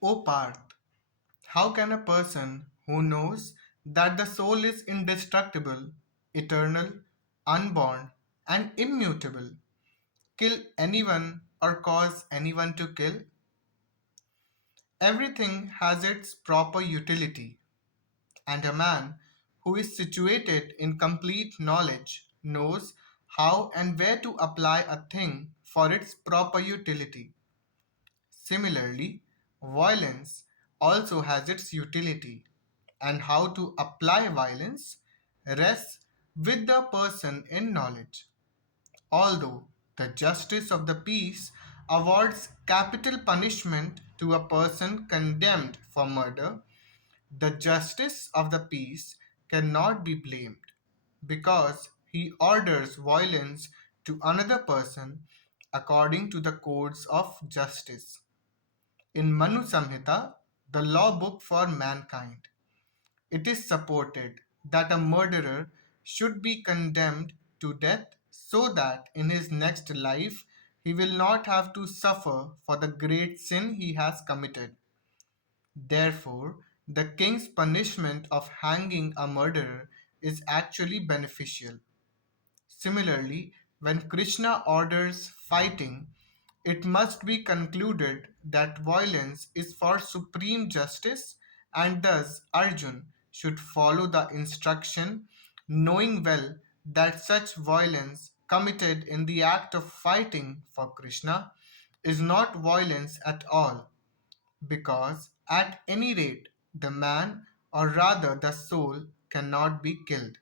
O Parth, how can a person who knows that the soul is indestructible, eternal, unborn, and immutable kill anyone or cause anyone to kill? Everything has its proper utility, and a man who is situated in complete knowledge knows how and where to apply a thing for its proper utility. Similarly, violence also has its utility, and how to apply violence rests with the person in knowledge. Although the justice of the peace awards capital punishment to a person condemned for murder, the justice of the peace cannot be blamed because he orders violence to another person according to the codes of justice. In Manu Samhita, the law book for mankind, it is supported that a murderer should be condemned to death so that in his next life he will not have to suffer for the great sin he has committed. Therefore, the king's punishment of hanging a murderer is actually beneficial. Similarly, when Krishna orders fighting, it must be concluded that violence is for supreme justice, and thus Arjun should follow the instruction, knowing well that such violence committed in the act of fighting for Krishna is not violence at all, because at any rate the man, or rather the soul, cannot be killed.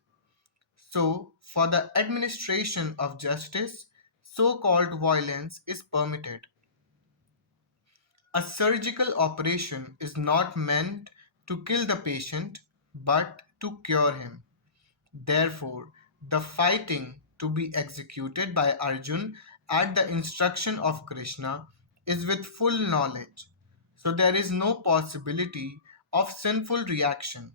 So, for the administration of justice, so called violence is permitted. A surgical operation is not meant to kill the patient but to cure him. Therefore, the fighting to be executed by Arjun at the instruction of Krishna is with full knowledge. So, there is no possibility of sinful reaction.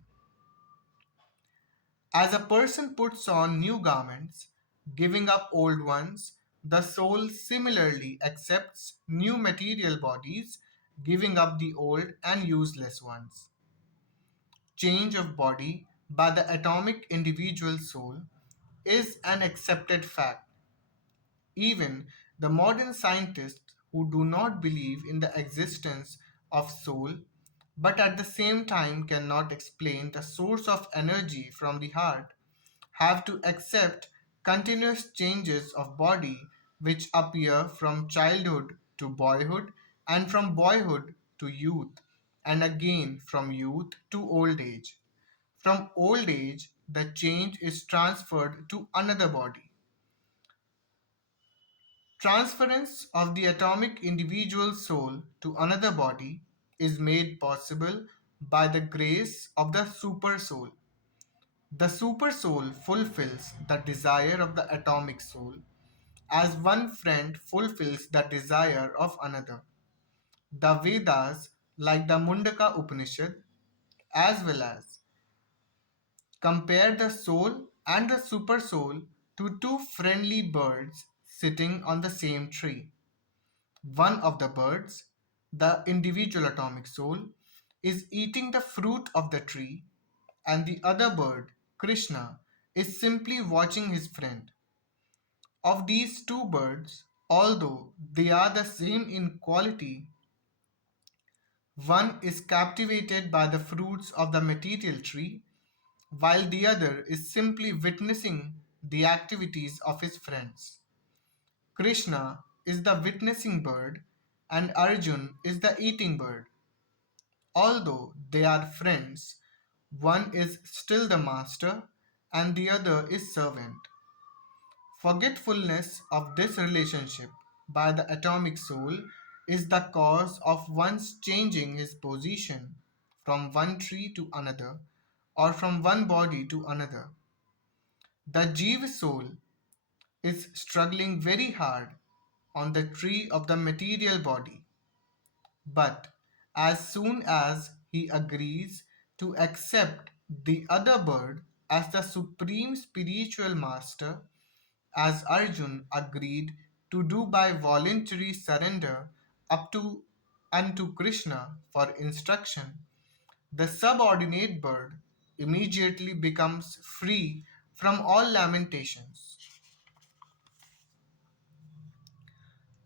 As a person puts on new garments, giving up old ones, the soul similarly accepts new material bodies, giving up the old and useless ones. Change of body by the atomic individual soul is an accepted fact. Even the modern scientists who do not believe in the existence of soul but at the same time cannot explain the source of energy from the heart have to accept continuous changes of body which appear from childhood to boyhood and from boyhood to youth and again from youth to old age. From old age, the change is transferred to another body. Transference of the atomic individual soul to another body is made possible by the grace of the super soul. The super soul fulfills the desire of the atomic soul as one friend fulfills the desire of another. The Vedas, like the Mundaka Upanishad, as well as compare the soul and the super soul to two friendly birds sitting on the same tree. One of the birds, the individual atomic soul, is eating the fruit of the tree, and the other bird, Krishna, is simply watching his friend. Of these two birds, although they are the same in quality, one is captivated by the fruits of the material tree, while the other is simply witnessing the activities of his friends. Krishna is the witnessing bird, and Arjun is the eating bird. Although they are friends, one is still the master and the other is servant. Forgetfulness of this relationship by the atomic soul is the cause of one's changing his position from one tree to another or from one body to another. The Jeev soul is struggling very hard on the tree of the material body, but as soon as he agrees to accept the other bird as the supreme spiritual master, as Arjun agreed to do by voluntary surrender up to and to Krishna for instruction, the subordinate bird immediately becomes free from all lamentations.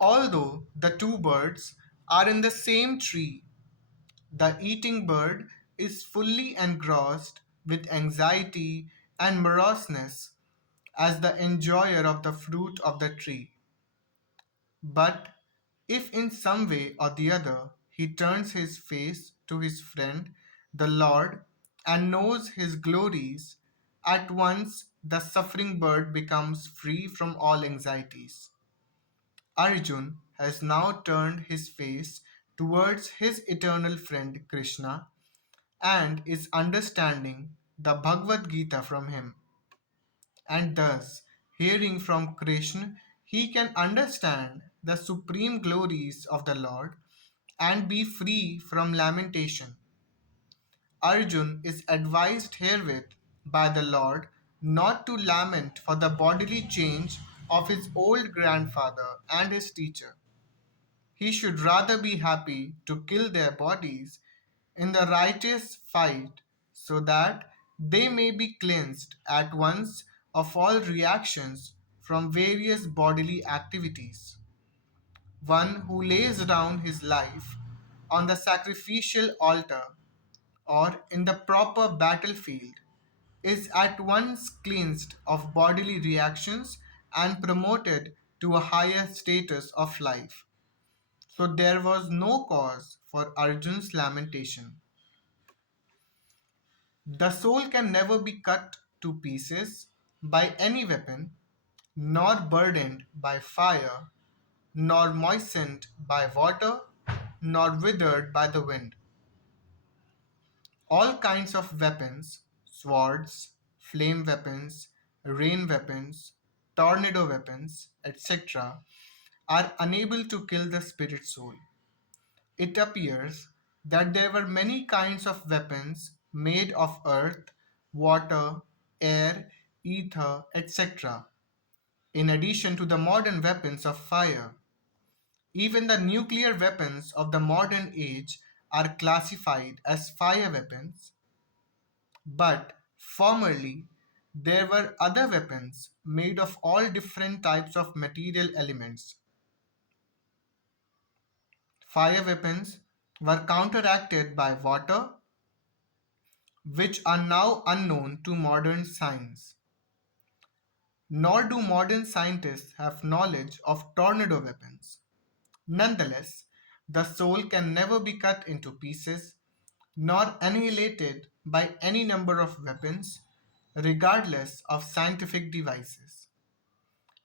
Although the two birds are in the same tree, the eating bird is fully engrossed with anxiety and moroseness as the enjoyer of the fruit of the tree. But if in some way or the other he turns his face to his friend, the Lord, and knows his glories, at once the suffering bird becomes free from all anxieties. Arjun has now turned his face towards his eternal friend Krishna and is understanding the Bhagavad Gita from him. And thus, hearing from Krishna, he can understand the supreme glories of the Lord and be free from lamentation. Arjun is advised herewith by the Lord not to lament for the bodily change of his old grandfather and his teacher. He should rather be happy to kill their bodies in the righteous fight so that they may be cleansed at once of all reactions from various bodily activities. One who lays down his life on the sacrificial altar or in the proper battlefield is at once cleansed of bodily reactions and promoted to a higher status of life. So there was no cause for Arjun's lamentation. The soul can never be cut to pieces by any weapon, nor burdened by fire, nor moistened by water, nor withered by the wind. All kinds of weapons, swords, flame weapons, rain weapons, tornado weapons, etc., are unable to kill the spirit soul. It appears that there were many kinds of weapons made of earth, water, air, ether, etc., in addition to the modern weapons of fire. Even the nuclear weapons of the modern age are classified as fire weapons, but formerly there were other weapons made of all different types of material elements. Fire weapons were counteracted by water, which are now unknown to modern science. Nor do modern scientists have knowledge of tornado weapons. Nonetheless, the soul can never be cut into pieces nor annihilated by any number of weapons, regardless of scientific devices.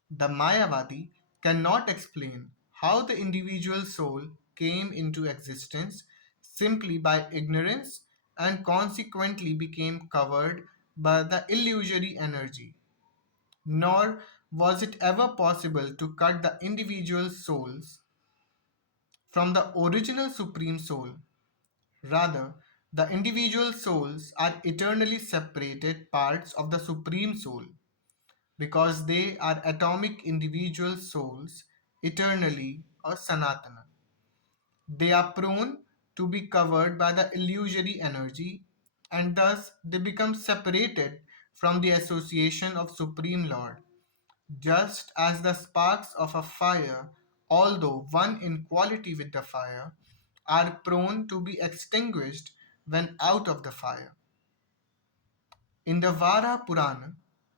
The Mayavadi cannot explain how the individual soul came into existence simply by ignorance and consequently became covered by the illusory energy. Nor was it ever possible to cut the individual souls from the original Supreme Soul. Rather, the individual souls are eternally separated parts of the Supreme Soul because they are atomic individual souls eternally or Sanatana. They are prone to be covered by the illusory energy and thus they become separated from the association of Supreme Lord. Just as the sparks of a fire, although one in quality with the fire, are prone to be extinguished when out of the fire. In the Vara Purana,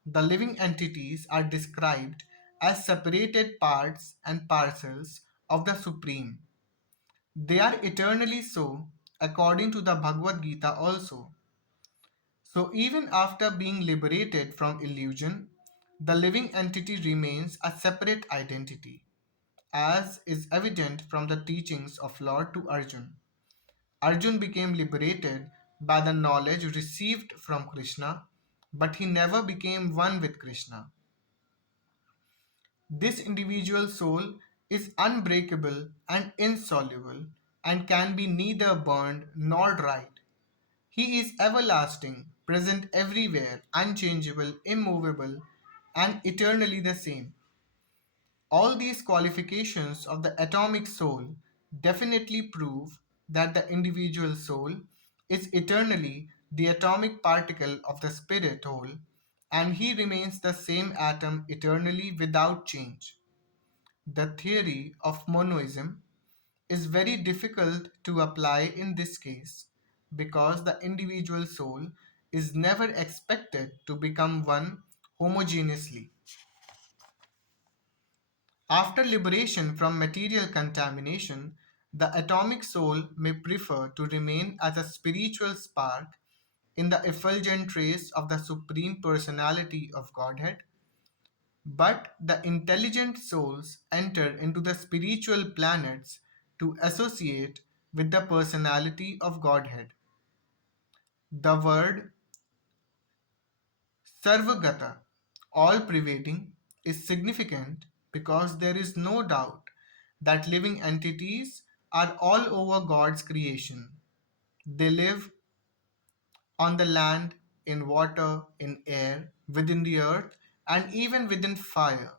the living entities are described as separated parts and parcels of the Supreme. They are eternally so, according to the Bhagavad Gita also. So, even after being liberated from illusion, the living entity remains a separate identity, as is evident from the teachings of Lord to Arjun. Arjun became liberated by the knowledge received from Krishna, but he never became one with Krishna. This individual soul is unbreakable and insoluble and can be neither burned nor dried. He is everlasting, present everywhere, unchangeable, immovable, and eternally the same. All these qualifications of the atomic soul definitely prove that the individual soul is eternally the atomic particle of the spirit whole, and he remains the same atom eternally without change. The theory of monoism is very difficult to apply in this case because the individual soul is never expected to become one homogeneously. After liberation from material contamination, the atomic soul may prefer to remain as a spiritual spark in the effulgent rays of the Supreme Personality of Godhead. But the intelligent souls enter into the spiritual planets to associate with the personality of Godhead. The word Sarvagata, all pervading, is significant because there is no doubt that living entities are all over God's creation. They live on the land, in water, in air, within the earth, and even within fire.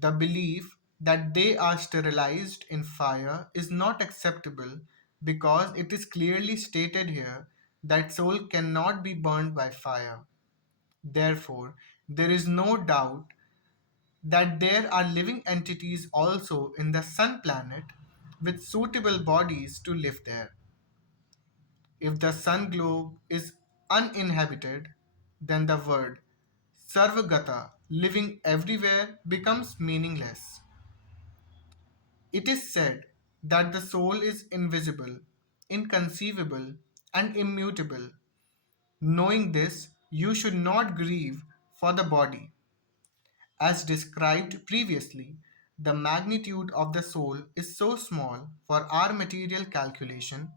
The belief that they are sterilized in fire is not acceptable because it is clearly stated here that soul cannot be burned by fire. Therefore, there is no doubt that there are living entities also in the sun planet with suitable bodies to live there. If the sun globe is uninhabited, then the word Sarvagata, living everywhere, becomes meaningless. It is said that the soul is invisible, inconceivable, and immutable. Knowing this, you should not grieve for the body. As described previously, the magnitude of the soul is so small for our material calculation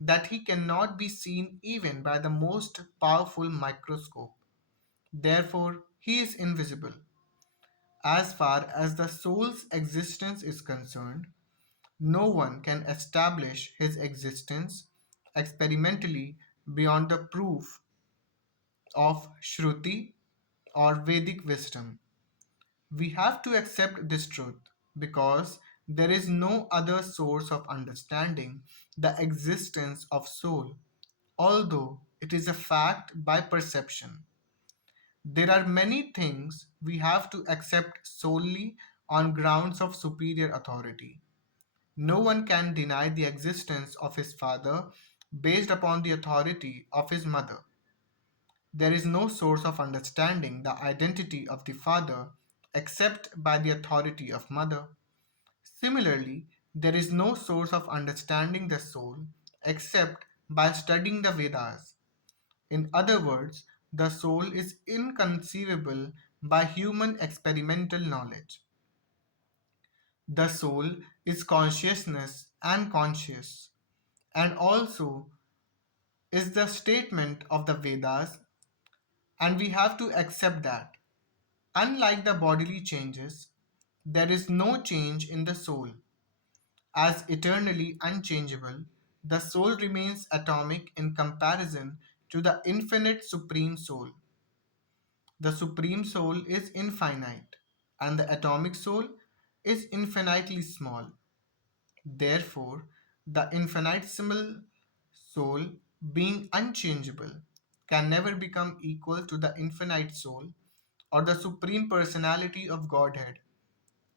that he cannot be seen even by the most powerful microscope. Therefore, he is invisible. As far as the soul's existence is concerned, no one can establish his existence experimentally beyond the proof of Shruti or Vedic wisdom. We have to accept this truth because there is no other source of understanding the existence of soul, although it is a fact by perception. There are many things we have to accept solely on grounds of superior authority. No one can deny the existence of his father based upon the authority of his mother. There is no source of understanding the identity of the father except by the authority of mother. Similarly, there is no source of understanding the soul except by studying the Vedas. In other words, the soul is inconceivable by human experimental knowledge. The soul is consciousness and conscious, and also is the statement of the Vedas, and we have to accept that. Unlike the bodily changes, there is no change in the soul. As eternally unchangeable, the soul remains atomic in comparison to the infinite Supreme Soul. The Supreme Soul is infinite, and the atomic soul is infinitely small. Therefore, the infinitesimal soul, being unchangeable, can never become equal to the infinite soul or the Supreme Personality of Godhead.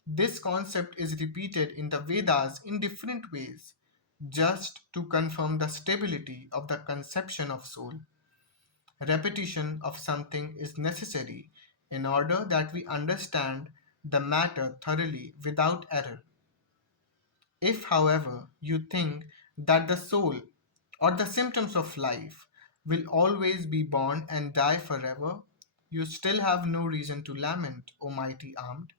This concept is repeated in the Vedas in different ways, just to confirm the stability of the conception of soul. Repetition of something is necessary in order that we understand the matter thoroughly without error. If, however, you think that the soul or the symptoms of life will always be born and die forever, you still have no reason to lament, O mighty armed.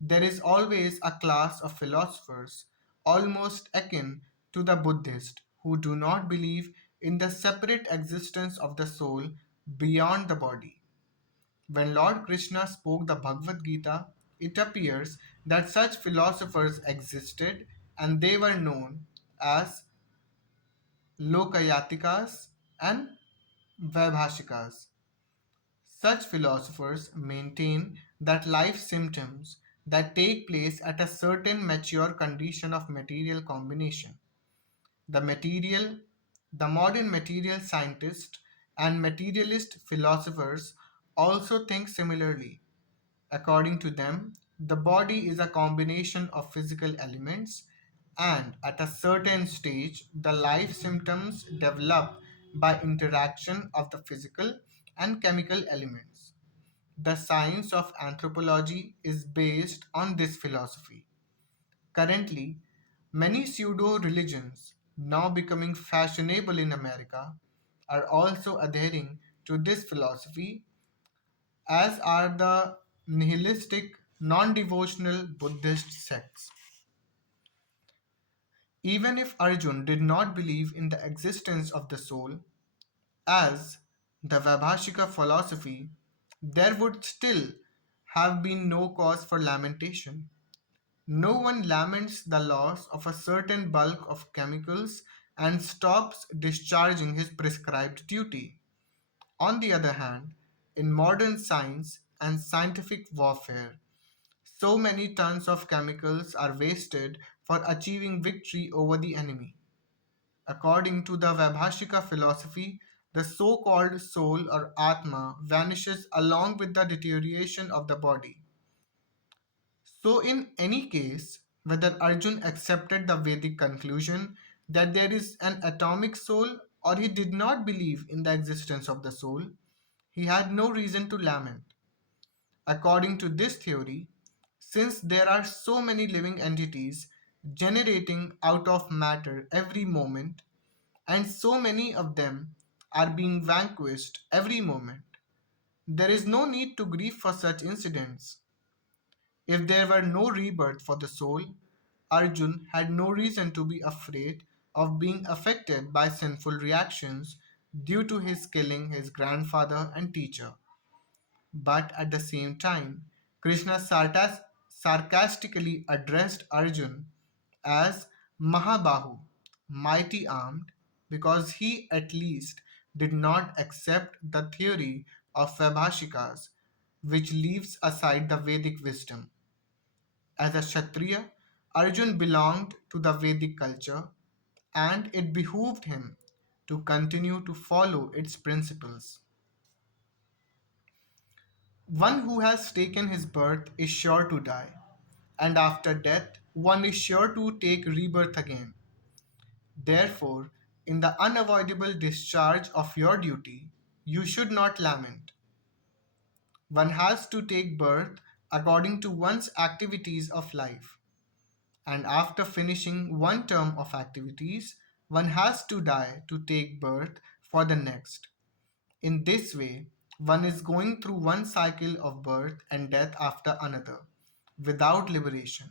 There is always a class of philosophers, almost akin to the Buddhist, who do not believe in the separate existence of the soul beyond the body. When Lord Krishna spoke the Bhagavad Gita, it appears that such philosophers existed and they were known as Lokayatikas and Vaibhashikas. Such philosophers maintain that life symptoms that take place at a certain mature condition of material combination. The material, the modern material scientists and materialist philosophers also think similarly. According to them, the body is a combination of physical elements, and at a certain stage, the life symptoms develop by interaction of the physical and chemical elements. The science of anthropology is based on this philosophy. Currently, many pseudo religions, now becoming fashionable in America, are also adhering to this philosophy, as are the nihilistic, non devotional Buddhist sects. Even if Arjun did not believe in the existence of the soul, as the Vaibhashika philosophy, there would still have been no cause for lamentation. No one laments the loss of a certain bulk of chemicals and stops discharging his prescribed duty. On the other hand, in modern science and scientific warfare, so many tons of chemicals are wasted for achieving victory over the enemy. According to the Vaibhashika philosophy, the so called soul or Atma vanishes along with the deterioration of the body. So, in any case, whether Arjun accepted the Vedic conclusion that there is an atomic soul or he did not believe in the existence of the soul, he had no reason to lament. According to this theory, since there are so many living entities generating out of matter every moment, and so many of them are being vanquished every moment, there is no need to grieve for such incidents. If there were no rebirth for the soul, Arjun had no reason to be afraid of being affected by sinful reactions due to his killing his grandfather and teacher. But at the same time, Krishna sarcastically addressed Arjun as Mahabahu, mighty armed, because he at least did not accept the theory of Vaibhashikas, which leaves aside the Vedic wisdom. As a Kshatriya, Arjun belonged to the Vedic culture, and it behooved him to continue to follow its principles. One who has taken his birth is sure to die, and after death, one is sure to take rebirth again. Therefore, in the unavoidable discharge of your duty, you should not lament. One has to take birth according to one's activities of life, and after finishing one term of activities, one has to die to take birth for the next. In this way, one is going through one cycle of birth and death after another, without liberation.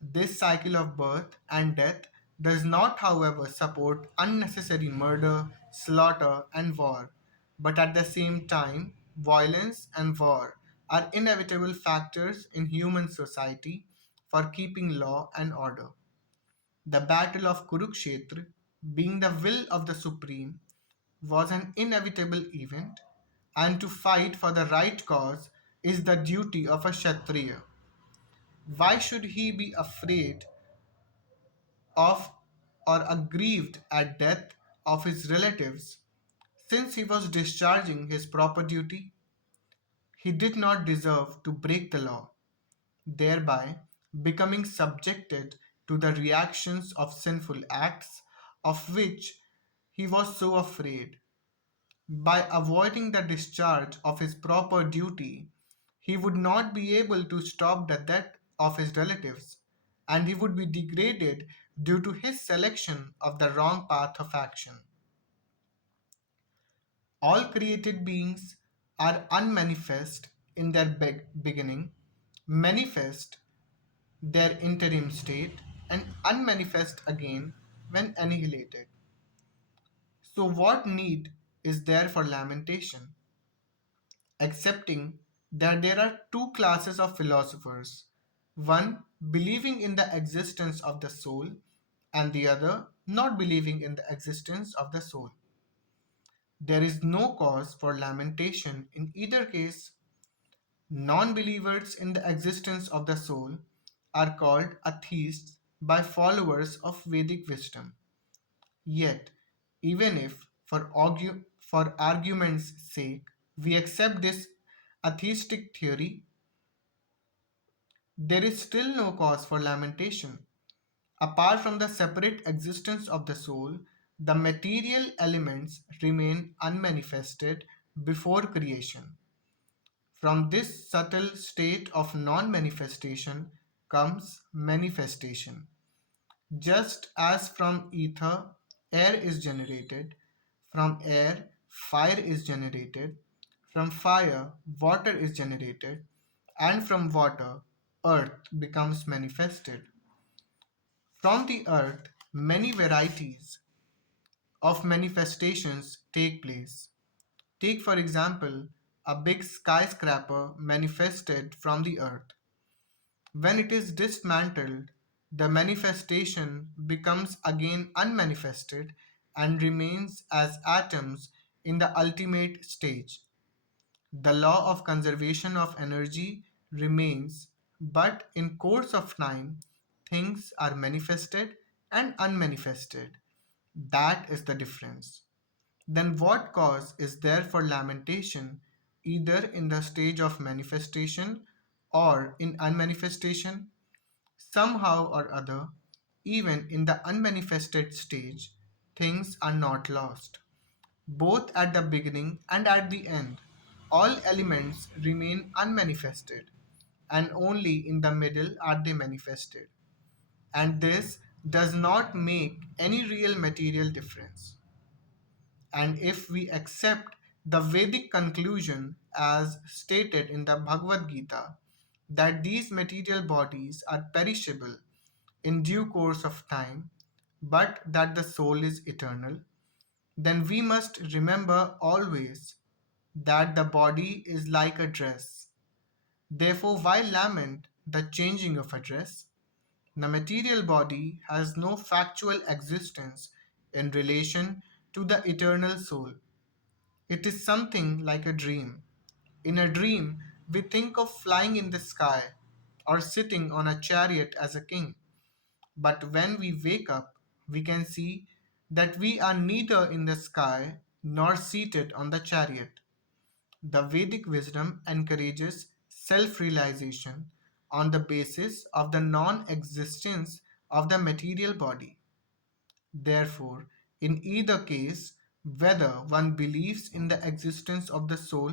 This cycle of birth and death does not, however, support unnecessary murder, slaughter, and war, but at the same time, violence and war are inevitable factors in human society for keeping law and order. The battle of Kurukshetra, being the will of the Supreme, was an inevitable event, and to fight for the right cause is the duty of a Kshatriya. Why should he be afraid of or aggrieved at death of his relatives, since he was discharging his proper duty? He did not deserve to break the law, thereby becoming subjected to the reactions of sinful acts of which he was so afraid. By avoiding the discharge of his proper duty, he would not be able to stop the death of his relatives, and he would be degraded due to his selection of the wrong path of action. All created beings are unmanifest in their beginning, manifest their interim state, and unmanifest again when annihilated. So, what need is there for lamentation? Accepting that there are two classes of philosophers, one believing in the existence of the soul, and the other not believing in the existence of the soul. There is no cause for lamentation in either case. Non believers in the existence of the soul are called atheists by followers of Vedic wisdom. Yet, even if, for argument's sake, we accept this atheistic theory, there is still no cause for lamentation. Apart from the separate existence of the soul, the material elements remain unmanifested before creation. From this subtle state of non manifestation comes manifestation. Just as from ether air is generated, from air fire is generated, from fire water is generated, and from water earth becomes manifested. From the earth, many varieties of manifestations take place. Take, for example, a big skyscraper manifested from the earth. When it is dismantled, the manifestation becomes again unmanifested and remains as atoms in the ultimate stage. The law of conservation of energy remains, but in course of time, things are manifested and unmanifested. That is the difference. Then what cause is there for lamentation, either in the stage of manifestation or in unmanifestation? Somehow or other, even in the unmanifested stage, things are not lost. Both at the beginning and at the end, all elements remain unmanifested, and only in the middle are they manifested. And this does not make any real material difference. And if we accept the Vedic conclusion as stated in the Bhagavad Gita, that these material bodies are perishable in due course of time, but that the soul is eternal, then we must remember always that the body is like a dress. Therefore, why lament the changing of a dress? The material body has no factual existence in relation to the eternal soul. It is something like a dream. In a dream, we think of flying in the sky or sitting on a chariot as a king. But when we wake up, we can see that we are neither in the sky nor seated on the chariot. The Vedic wisdom encourages self realization on the basis of the non existence of the material body. Therefore, in either case, whether one believes in the existence of the soul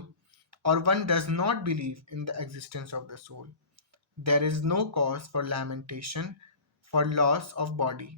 or one does not believe in the existence of the soul, there is no cause for lamentation for loss of body.